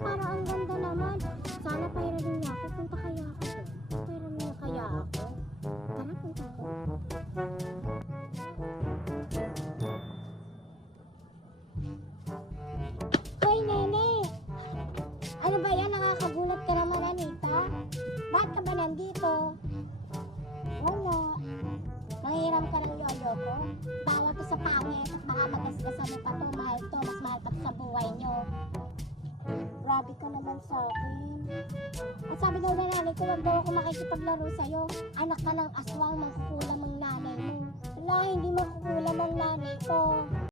para ang ganda naman. Sana pairamin niya ako. Punta kaya ako doon. Pairamin niya kaya ako. Tara, punta ko. Hoy, Nene! Ano ba yan? Nakakagulat ka naman, Anita. Bakit ka ba nandito? Wala. Manghiram ka ng yoyo ko. Bawal to sa pangit at baka magasgasan mo pa to. Mahal to. Mas mahal pa to sa buhay nyo. Grabe ka naman sa akin. At sabi daw na nanay ko, wag daw ako makikipaglaro sa'yo. Anak ka ng aswang, mangkukulam ang nanay mo. Wala, hindi mangkukulam ang nanay ko.